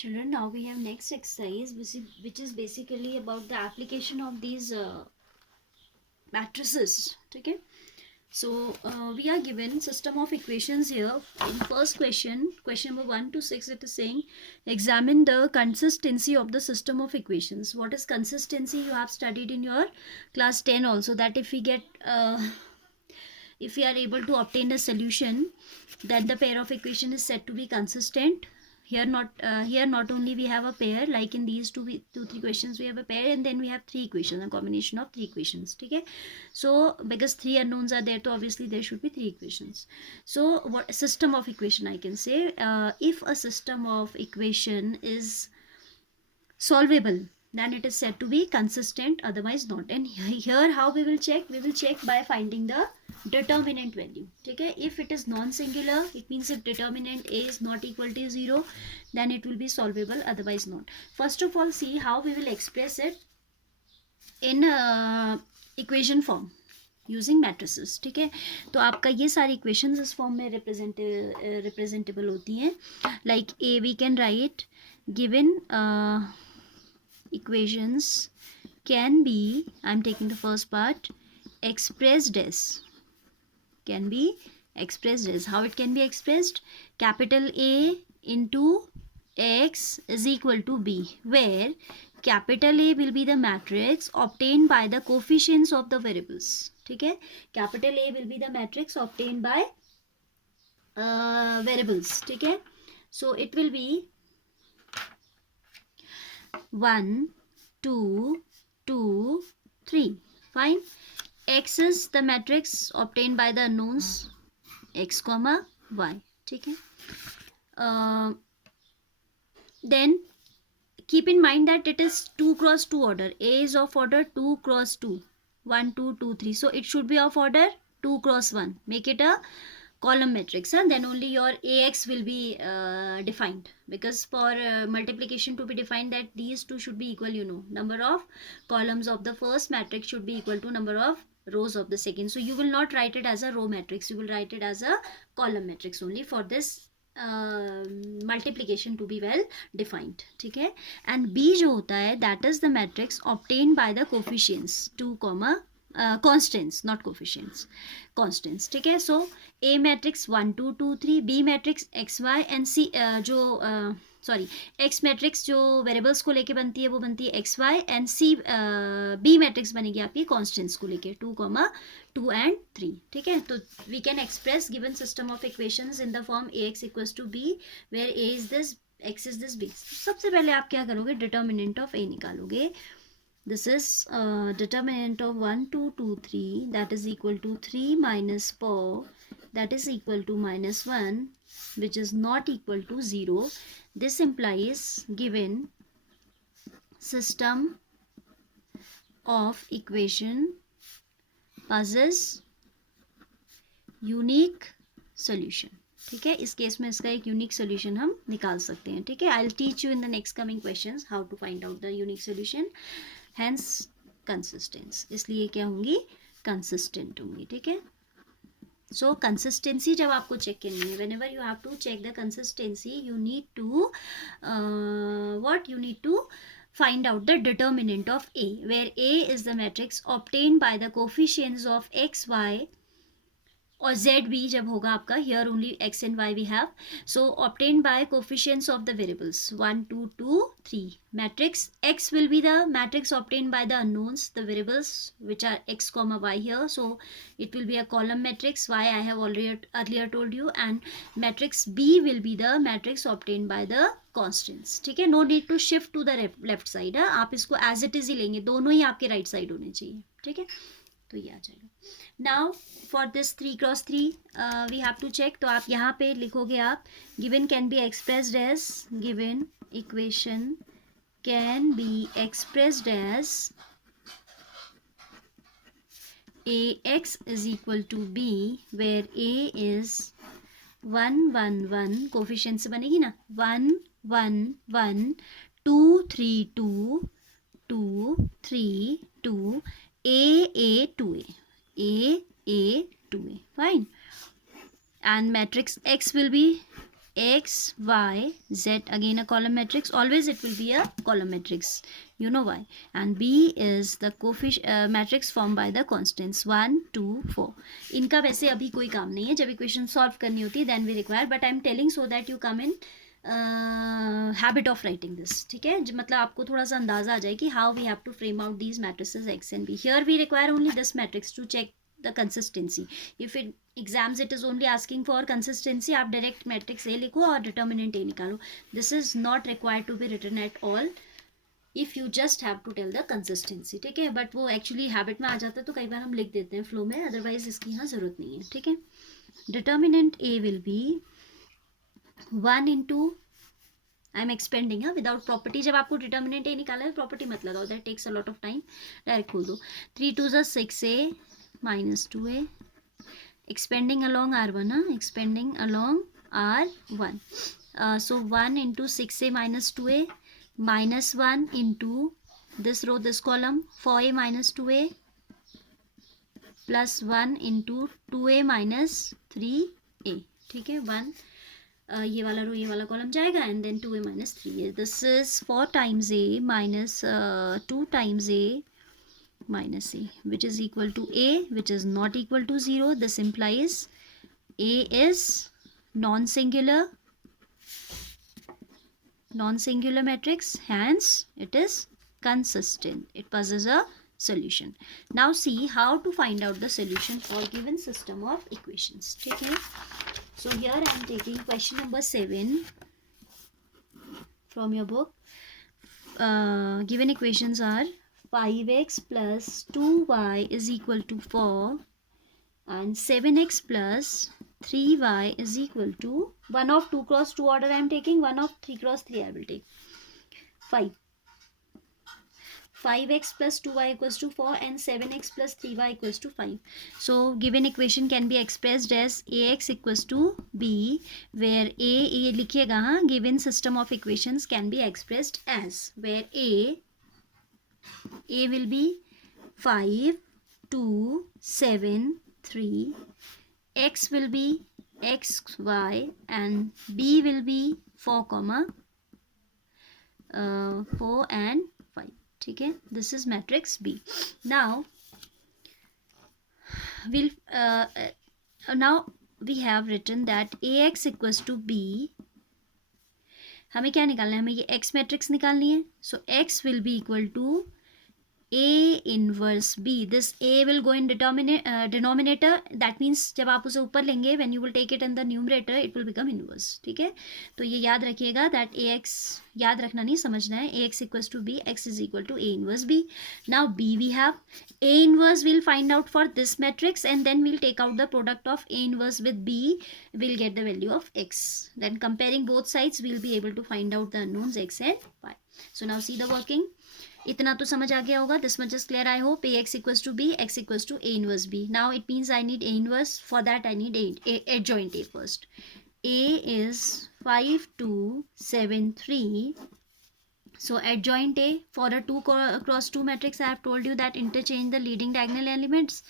Children, now we have next exercise, which is basically about the application of these matrices. Okay. So we are given system of equations here. In first question, question number 1 to 6, it is saying examine the consistency of the system of equations. What is consistency? You have studied in your class 10 also, that if we are able to obtain a solution, then the pair of equation is said to be consistent. Here not only we have a pair, like in these two three questions we have a pair, and then we have three equations, a combination of three equations. Okay, so because three unknowns are there, so obviously there should be three equations. So what system of equation I can say, if a system of equation is solvable, then it is said to be consistent, otherwise not. And here how we will check? We will check by finding the determinant value. Okay, if it is non-singular, it means if determinant a is not equal to 0, then it will be solvable, otherwise not. First of all, see how we will express it in equation form using matrices. ठीक है, तो आपका ये सारी equations इस form में representable होती हैं. Like A V can write given equations can be, I'm taking the first part, expressed as, can be expressed as. How it can be expressed? Capital A into x is equal to b, where capital A will be the matrix obtained by the coefficients of the variables. ठीक है, capital A will be the matrix obtained by variables. ठीक है, so it will be 1 2 2 3. Fine. X is the matrix obtained by the unknowns x comma y. ठीक है, then keep in mind that it is 2 cross 2 order. A is of order 2 cross 2, 1 2 2 3, so it should be of order 2 cross 1. Make it a column matrix, and then only your ax will be defined, because for multiplication to be defined, that these two should be equal, you know, number of columns of the first matrix should be equal to number of rows of the second. So you will not write it as a row matrix, you will write it as a column matrix only for this multiplication to be well defined. ठीक है, and b जो होता है, that is the matrix obtained by the coefficients 2 comma constants, not coefficients, constants. ठीक है, so a matrix 1 2 2 3, b matrix x y, and c जो sorry x matrix जो variables को लेके बनती है वो बनती है X Y, and C b matrix बनेगी आपकी कॉन्स्टेंट्स को लेके 2 2 and 3. ठीक है, तो we can express given system of equations in the form ax equals to b, where a is this, x is this, b. सबसे पहले आप क्या करोगे? डिटर्मिनेंट ऑफ a निकालोगे. This is determinant of 1 2 2 3, that is equal to 3 minus 4, that is equal to minus 1, which is not equal to 0. This implies given system of equation possess unique solution. ठीक है, इस case में इसका एक unique solution हम निकाल सकते हैं. ठीक है, I will teach you in the next coming questions how to find out the unique solution. Hence consistence, इसलिए क्या होंगी? कंसिस्टेंट होंगी. ठीक है, सो कंसिस्टेंसी जब आपको चेक करनी है, whenever you have to check the consistency, you need to what, you need to find out the determinant of A, where A is the matrix obtained by the coefficients of x, y और जेड भी जब होगा आपका, here only X and Y we have, so obtained by coefficients of the variables 1 2 2 3. Matrix X will be the matrix obtained by the unknowns, the variables which are x comma y here, so it will be a column matrix. Y I have already earlier told you, and matrix B will be the matrix obtained by the constants. ठीक है, no need to shift to the left side. आप इसको as it is ही लेंगे, दोनों ही आपके right side होने चाहिए. ठीक है, तो ये आ जाएगा. Now for this 3 cross 3 we have to check. तो आप यहाँ पे लिखोगे, आप given can be expressed as, given equation can be expressed as ax is equal to b, where a is 1 1 1, coefficient से बनेगी ना, 1 1 1 2 3 2 2 3 2 a 2a, a 2a. Fine, and matrix x will be x, y, z, again a column matrix. Always it will be a column matrix. You know why. And B is the coefficient matrix formed by the constants 1, 2, 4. इनका वैसे अभी कोई काम नहीं है, जब equation solve करनी होती है then we require, but I am telling so that you come in habit of writing this. ठीक है, मतलब आपको थोड़ा सा अंदाजा आ जाए कि how we have to frame out these matrices X and B. Here we require only this matrix to check the consistency. If it exams it is only asking for consistency, आप डायरेक्ट मैट्रिक्स ए लिखो और determinant A निकालो. This is not required to be written at all if you just have to tell the consistency. ठीक है, but वो actually habit में आ जाता है तो कई बार हम लिख देते हैं फ्लो में, अदरवाइज इसकी यहाँ ज़रूरत नहीं है. ठीक है, determinant A will be 1 into, I am expanding without property. जब आपको डिटर्मिनेंट ए निकाला है प्रॉपर्टी मत लगाओ, that takes a lot of time. Direct खोल दो. 3 2 ज़ा 6a minus 2a. Expanding along R1, expanding along R1. So 1 into 6a minus 2a minus 1 into this row, this column, 4a minus 2a plus 1 into 2a minus 3a. ठीक है, 1 ये वाला रो ये वाला column जाएगा and then 2a minus 3a. This is 4 times a minus 2 times a minus a, which is equal to a, which is not equal to 0. This implies a is non-singular matrix, hence it is consistent. It possesses a solution. Now see how to find out the solution for given system of equations. ठीक है, so here I am taking question number 7 from your book. Given equations are 5x plus 2y is equal to 4 and 7x plus 3y is equal to 1 of 2 cross 2 order I am taking, 1 of 3 cross 3 I will take. 5x plus 2y equals to 4 and 7x plus 3y equals to 5. So given equation can be expressed as ax equals to b, where a ये लिखिएगा हाँ. Given system of equations can be expressed as, where a will be 5, 2, 7, 3. X will be x, y, and b will be 4, 4 and 5. ठीक है, this is matrix B. Now we have written that ax equals to b. हमें क्या निकालना है, हमें ये x matrix निकालनी है. So x will be equal to a inverse b. This a will go in denominator. That means जब आप उसे ऊपर लेंगे, when you will take it in the numerator, it will become inverse. ठीक है, तो ये याद रखिएगा that ax, याद रखना नहीं समझना है, ax equals to b, x is equal to a inverse b. Now b we have a inverse, we'll find out for this matrix and then we'll take out the product of a inverse with b, we'll get the value of x. Then comparing both sides we'll be able to find out the unknowns x and y. So now see the working. इतना तो समझ आ गया होगा. This much is clear I hope. ax equals to b, x equals to a inverse b. Now it means I need a inverse. For that I need a adjoint a first. A is 5, 2, 7, 3. So adjoint a for a 2 cross 2 matrix, I have told you that interchange the leading diagonal elements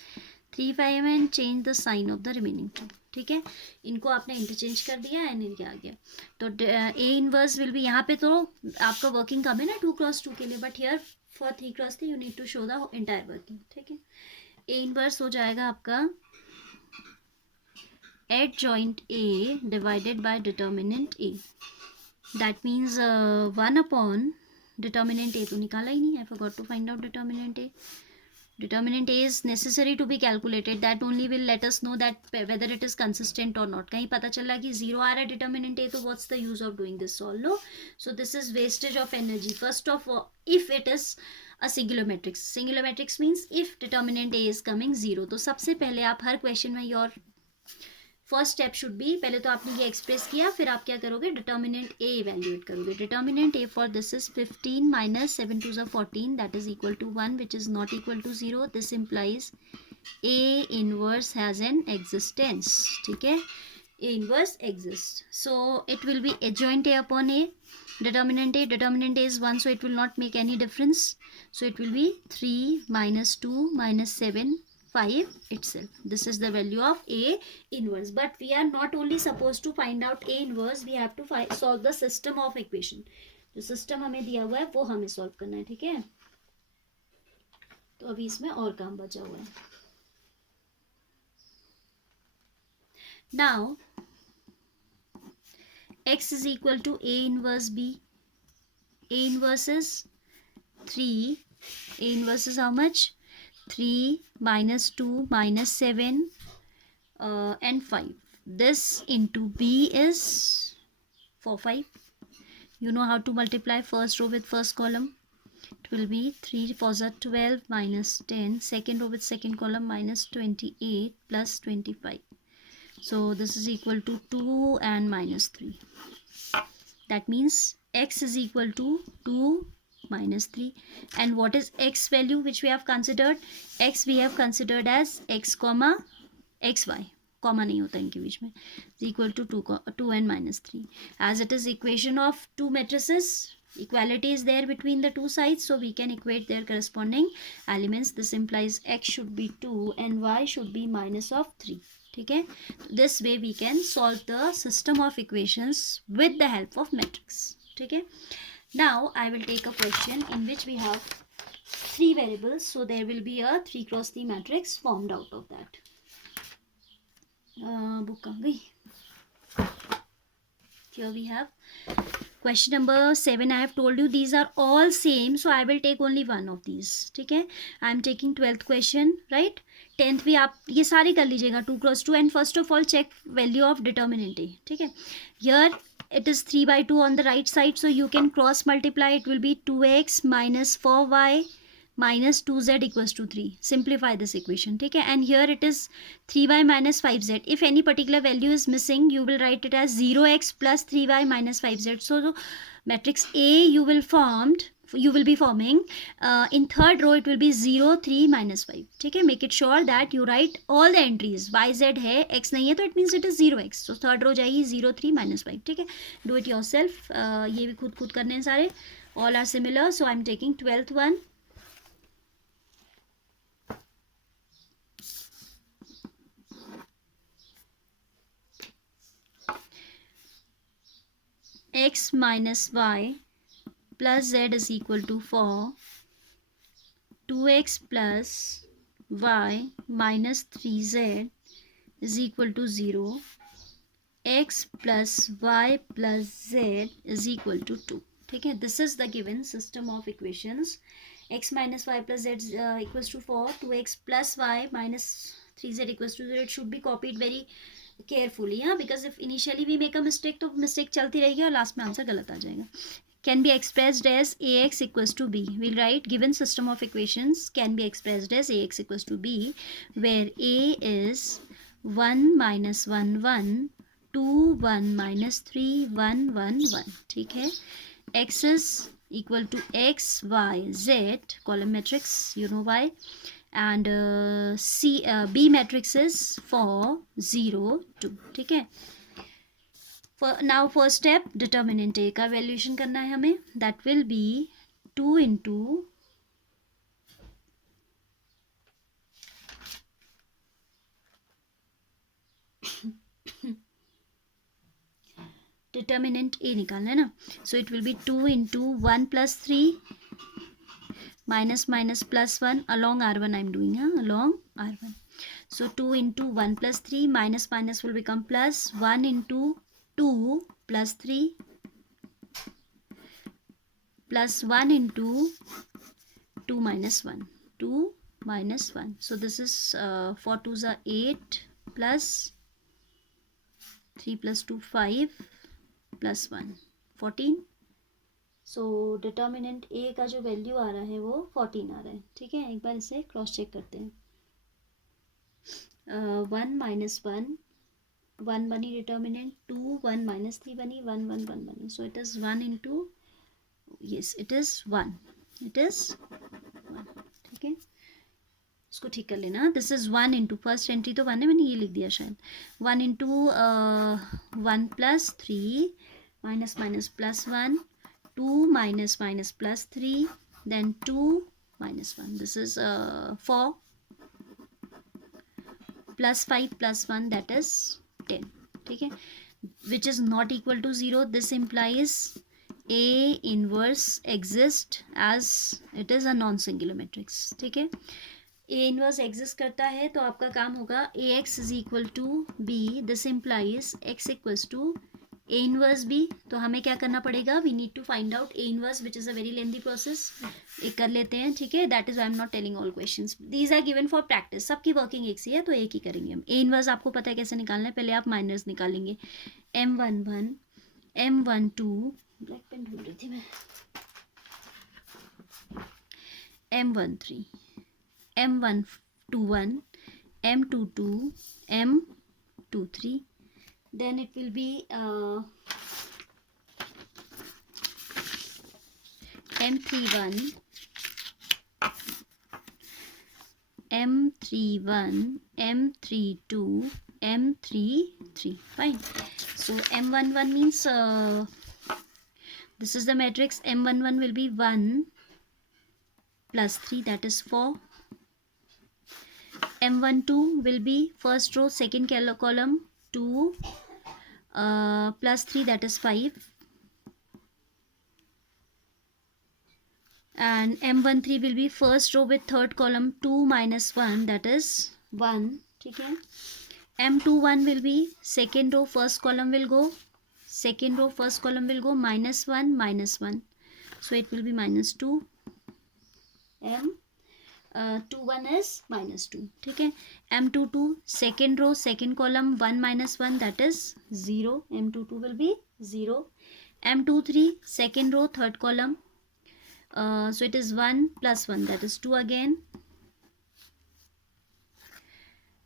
3, 5 and change the sign of the remaining 2. ठीक है, इनको आपने interchange कर दिया and इनके आ गया. तो A inverse will be, यहाँ पे तो आपका वर्किंग कम है ना 2 cross 2 के लिए, but here for 3 cross 3 you need to show the entire working. ठीक है, ए इनवर्स हो जाएगा आपका adjoint A divided by determinant A. That means 1 upon determinant A तो निकाला ही नहीं, I forgot to find out determinant A. Determinant A is necessary to be calculated. That only will let us know that whether it is consistent or not. कहीं पता चल रहा है कि 0 आ रहा है determinant A, तो what's the use of doing this solve? No. So this is wastage of energy. First of all, if it is a singular matrix. Singular matrix means if determinant A is coming 0. तो सबसे पहले आप हर question में your first step should be, पहले तो आपने ये express किया, फिर आप क्या करोगे, डिटर्मिनेंट ए इवेल्युएट करोगे. Determinant A for this is 15 minus 7 2 is 14, that is equal to 1, which is not equal to 0. This implies A inverse has an existence. ठीक है, A inverse exists. So it will be adjoint A upon A. Determinant A is 1, so it will not make any difference. So it will be 3 minus 2 minus 7 5 itself. This is the value of A inverse. But we are not only supposed to find out A inverse, we have to solve the system of equation. जो system हमें दिया हुआ है वो हमें solve करना है, ठीक है. तो अभी इसमें और काम बचा हुआ है. Now x is equal to A inverse B. A inverse is 3. A inverse is how much? 3 minus 2 minus 7 and 5. This into B is 4, 5. You know how to multiply first row with first column. It will be 3 4s are 12 minus 10. Second row with second column minus 28 plus 25. So this is equal to 2 and minus 3. That means x is equal to 2 minus 3. And what is x value which we have considered? X we have considered as x comma xy. Comma नहीं होता इनके बीच में. is equal to 2 and minus 3. As it is equation of two matrices, equality is there between the two sides, so we can equate their corresponding elements. This implies x should be 2 and y should be minus of 3. ठीक है. This way we can solve the system of equations with the help of matrix. ठीक है. Now I will take a question in which we have 3 variables, so there will be a 3 cross 3 matrix formed out of that. Book आ गई. Here we have question number 7. I have told you these are all same, so I will take only one of these. ठीक है. I am taking 12th question, right? 10th भी आप ये सारे कर लीजिएगा 2 cross 2. And first of all check value of determinant A. ठीक है. Here it is 3 by 2 on the right side, so you can cross multiply. It will be 2x minus 4y minus 2z equals to 3. Simplify this equation. ठीक है. And here it is 3y minus 5z. If any particular value is missing, you will write it as 0x plus 3y minus 5z. So the matrix A you will be forming in third row. It will be 0 3 minus 5. ठीक है. Make it sure that you write all the entries. yz है, x नहीं है, तो it means it is 0x. So third row जाएगी 0 3 minus 5. ठीक है. Do it yourself. ये भी खुद करने हैं सारे. All are similar. So I am taking 12th one. x minus y plus z is equal to 4. 2x plus y minus 3z is equal to 0. x plus y plus z is equal to 2. ठीक है. This is the given system of equations. x minus y plus z equals to 4. 2x plus y minus 3z equals to 0. It should be copied very carefully. हाँ, because if initially we make a mistake तो mistake चलती रहेगी और last में answer गलत आ जाएगा. Can be expressed as A X equals to B. Will write given system of equations can be expressed as A X equals to B, where A is 1 minus 1 1, 2 1 minus 3 1 1 1. ठीक है. x is equal to x y z, column matrix, you know why. And B matrix is 4 0 2. ठीक है. Now first step, determinant A का valuation करना है हमें. That will be 2 into determinant A निकालना है ना. So it will be 2 into 1 plus 3 minus minus plus 1 along R1 I am doing, along R1. So 2 into 1 plus 3 minus minus will become plus. 1 into 2 plus 3 plus 1 into 2 minus 1. 2 minus 1. So this is 4 2s are 8 plus 3 plus 2 5 plus 1 14. So determinant ए का जो value आ रहा है वो 14 आ रहा है. ठीक है. एक बार इसे क्रॉस चेक करते हैं. 1 minus 1 1 बनी डिटर्मिनेंट. 2 1 minus 3 बनी. 1 1 1 बनी. So it is 1 into, yes it is 1. It is 1. ठीक है. इसको ठीक कर लेना. This is 1 into first entry तो 1 है, मैंने ये लिख दिया शायद. 1 into 1 plus 3 minus minus plus 1, 2 minus minus plus 3, then 2 minus 1. This is 4. +5 +1 that is 10. ठीक है, which is not equal to 0. This implies A inverse exists as it is a non singular matrix. ठीक है, A inverse exist करता है तो आपका काम होगा AX is equal to B. This implies X equals to A inverse B. तो हमें क्या करना पड़ेगा, we need to find out A inverse which is a very lengthy process. एक कर लेते हैं, ठीक है. That is I am not telling all questions, these are given for practice. सबकी वर्किंग एक सी है तो एक ही करेंगे हम. A इनवर्स आपको पता है कैसे निकालना है, पहले आप माइनस निकालेंगे. M11 M12, ब्लैक पेन ढूंढ रही थी मैं, M13 M121 M22 M23, then it will be M31 M31 M32 M33. Fine. So M11 means this is the matrix. M11 will be 1 plus 3, that is 4. M12 will be first row second column 2 plus 3, that is 5. And M13 will be first row with third column 2 minus 1, that is 1. ठीक है. M21 will be second row first column will go, second row first column will go minus 1 minus 1, so it will be minus 2. M21 is minus 2. ठीक है. M22 second row second column 1 minus 1, that is 0. M22 will be 0. M23 second row third column, so it is 1 plus 1, that is 2 again.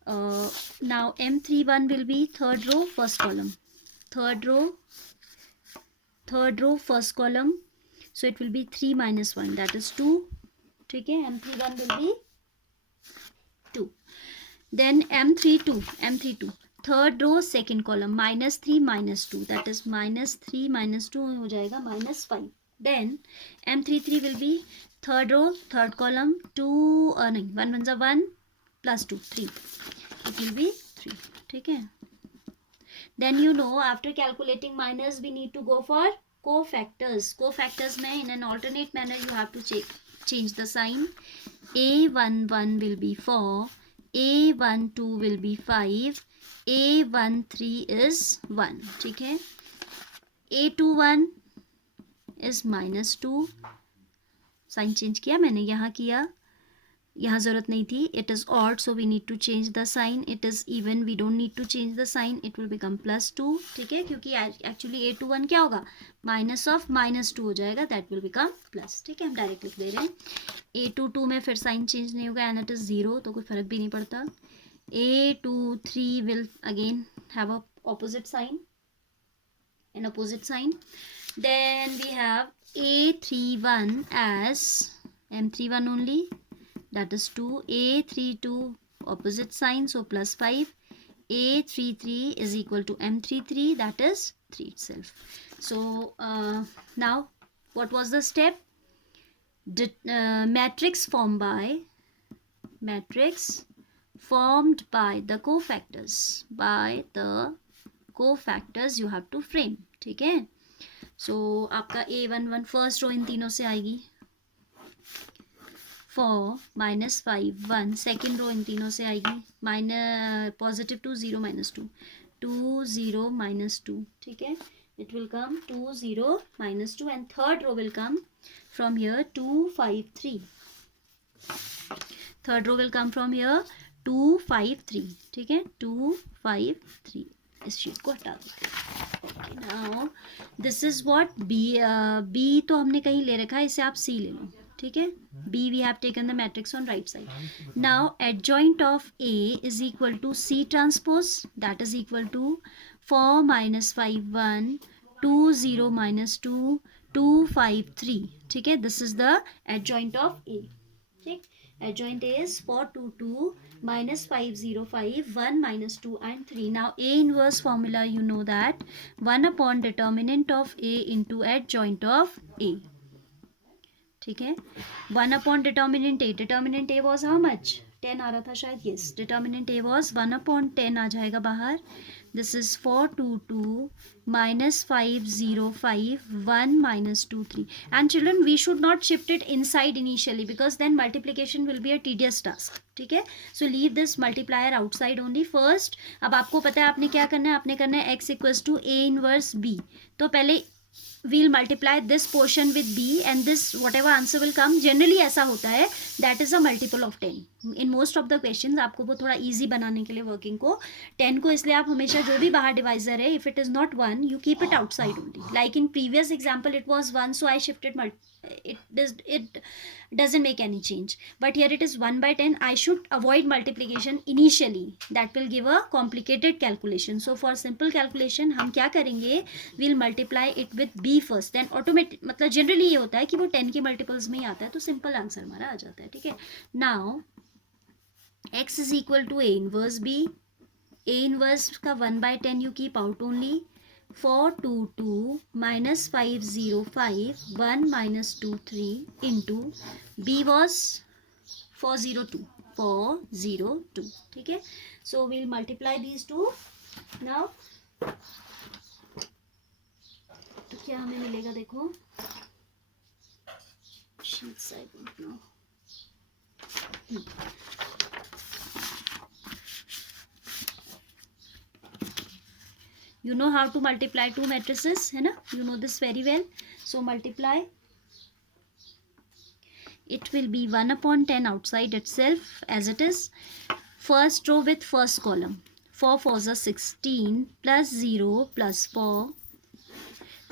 Now M31 will be third row first column, third row first column, so it will be 3 minus 1, that is 2. ठीक है. M31 will be 2. Then M32 third row second column minus 3 minus 2, that is minus 3 minus 2 हो जाएगा minus 5. Then M33 will be third row third column 2 नहीं 1 1 जा 1 plus 2 3, it will be 3. ठीक है. Then you know after calculating minus we need to go for cofactors में in an alternate manner you have to change the sign. A11 will be 4, A12 will be 5, A13 is 1. ठीक है. A21 is minus 2. Sign change किया मैंने, यहाँ किया, यहाँ ज़रूरत नहीं थी. It is odd so we need to change the sign. It is even we don't need to change the sign, it will become +2. ठीक है, क्योंकि एक्चुअली A21 क्या होगा, माइनस ऑफ -2 हो जाएगा, दैट विल बिकम प्लस. ठीक है, हम डायरेक्ट लिख दे रहे हैं. A22 में फिर साइन चेंज नहीं होगा एंड इट इज़ 0, तो कोई फ़र्क भी नहीं पड़ता. A23 will again have a opposite sign, an opposite sign. Then we have A31 as M31 only, that is 2. A32 opposite sign, so +5. A33 is equal to M33, that is 3 itself. So now what was the step? Matrix formed by the cofactors you have to frame. ठीक है. So आपका A11 first row इन तीनों से आएगी, 4 -5 1 second row इन तीनों से आएगी, +2 0 -2 2 0 -2. ठीक है, it will come 2 0 -2 and third row will come from here 2 5 3. Third row will come from here 2 5 3. ठीक है, 2 5 3. इस शीट को हटा दो. Now this is what B तो हमने कहीं ले रखा है, इसे आप सी ले लो. ठीक है, B we have taken the matrix on right side. Now adjoint of A is equal to C transpose, that is equal to 4 -5 1 2 0 -2 2 5 3. ठीक है, this is the adjoint of A. ठीक, adjoint is 4 2 2 -5 0 5 1 -2 and 3. Now A inverse formula, you know that 1 upon determinant of A into adjoint of A. ठीक है, 1 upon determinant A was how much, 10 आ रहा था शायद, yes, determinant A was 1/10 आ जाएगा बाहर. This is 422 minus 505 1 minus 23. And children, we should not shift it inside initially because then multiplication will be a tedious task. ठीक है, so leave this multiplier outside only first. अब आपको पता है आपने क्या करना है, आपने करना है x equals to a inverse b. तो पहले we'll multiply this portion with b and this whatever answer will come, generally ऐसा होता है, that is a multiple of 10. in most of the questions आपको वो थोड़ा easy बनाने के लिए working को 10 को, इसलिए आप हमेशा जो भी बाहर divisor है, if it is not 1 you keep it outside only. Like in previous example it was 1, so I shifted it doesn't make any change, but here it is 1/10. I should avoid multiplication initially, that will give a complicated calculation. So for simple calculation हम क्या करेंगे, we'll multiply it with b first, then automatic, मतलब generally ये होता है कि वो 10 के multiples में ही आता है, तो simple answer हमारा आ जाता है. ठीक है, now x is equal to a inverse b. a inverse का 1/10 you keep out only. 422 minus 505 1 minus 23 into b was 402. ठीक है, so we'll multiply these two now. तो क्या हमें मिलेगा, देखो sheets I don't know. You know how to multiply two matrices, है ना, you know this very well. So multiply, it will be 1/10 outside itself as it is. First row with first column, 4 4s are 16 plus 0 plus 4.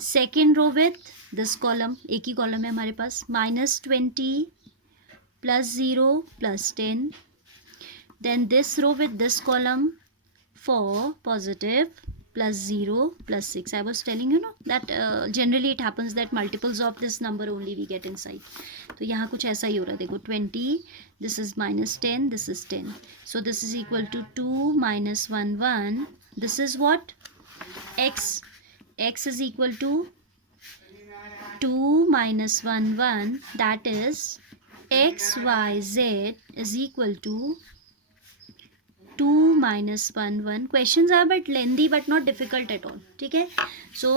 Second row with this column, एक ही column है हमारे पास, minus 20 plus 0 plus 10. Then this row with this column, 4 positive plus 0 plus 6. I was telling you, no, that generally it happens that multiples of this number only we get inside. तो यहाँ कुछ ऐसा ही हो रहा है, देखो 20, this is minus 10, this is 10. So this is equal to 2 minus 1 1. This is what? X. X is equal to 2 minus 1 1. That is x y z is equal to 2 minus 1 1. Questions are but lengthy but not difficult at all. ठीक है, so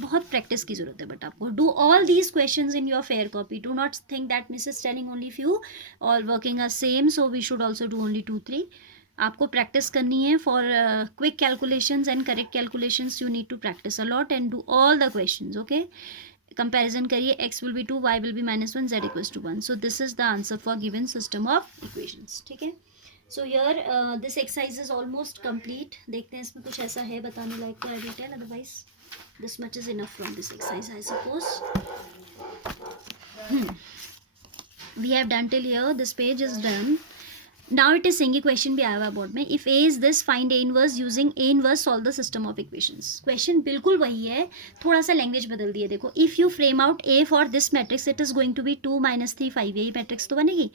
बहुत practice की ज़रूरत है, but आपको do all these questions in your fair copy. Do not think that miss is telling only few, all working are same, so we should also do only 2 3. आपको practice करनी है for quick calculations and correct calculations. You need to practice a lot and do all the questions. Okay, comparison करिए, x will be 2, y will be -1, z equals to 1. So this is the answer for given system of equations. ठीक है, so here this exercise is almost complete. देखते हैं इसमें कुछ ऐसा है बताने लायक तो I will tell, otherwise this much is enough from this exercise, I suppose. We have done till here. This page is done. Now it is saying question भी आया हुआ बोर्ड में. If A is this, find A inverse using A inverse solve the system of equations. Question बिल्कुल वही है, थोड़ा सा language बदल दिया. देखो, if you frame out A for this matrix, it is going to be 2 - 3 5. यही मैट्रिक्स तो बनेगी.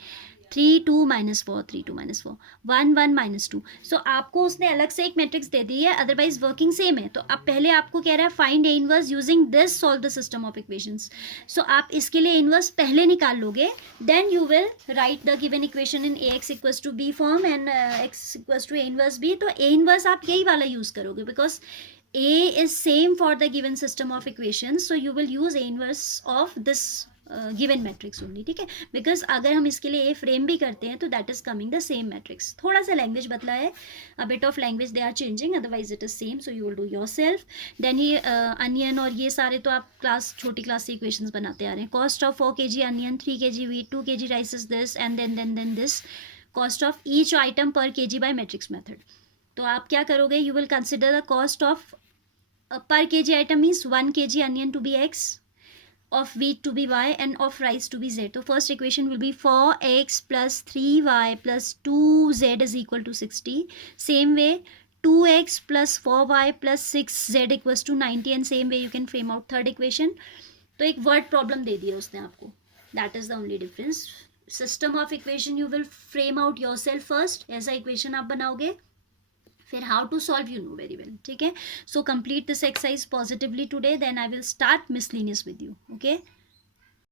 3 2 - 4 3 2 - 4 1 1 -2. सो आपको उसने अलग से एक मैट्रिक्स दे दी है, अदरवाइज वर्किंग सेम है. तो अब पहले आपको कह रहा है find A inverse using this solve the system of equations. So आप इसके लिए इनवर्स पहले निकाल लोगे, then you will write the given equation in A X equals to B form and X equals to A inverse B. तो A inverse आप यही वाला यूज करोगे because A is same for the given system of equations, so you will use A inverse of this given matrix only. ठीक है, because अगर हम इसके लिए A फ्रेम भी करते हैं तो that is coming the same matrix. थोड़ा सा लैंग्वेज बदला है, a bit of language they are changing, otherwise it is same, so you will do yourself. देन ये अनियन और ये सारे तो आप छोटी क्लास से इक्वेशंस बनाते आ रहे हैं. Cost of 4 kg onion, 3 kg wheat, 2 kg rice is this, and then this cost of each item per kg by matrix method. तो आप क्या करोगे, you will consider the cost of per kg item means 1 kg onion to be x, of wheat to be y, and of rice to be z. So first equation will be 4x plus 3y plus 2z is equal to 60. Same way 2x plus 4y plus 6z equals to 90, and same way you can frame out third equation. तो एक word problem दे दिया उसने आपको, that is the only difference. System of equation you will frame out yourself first. ऐसा equation आप बनाओगे, फिर how to solve you know very well. ठीक है, so complete this exercise positively today, then I will start miscellaneous with you. Okay.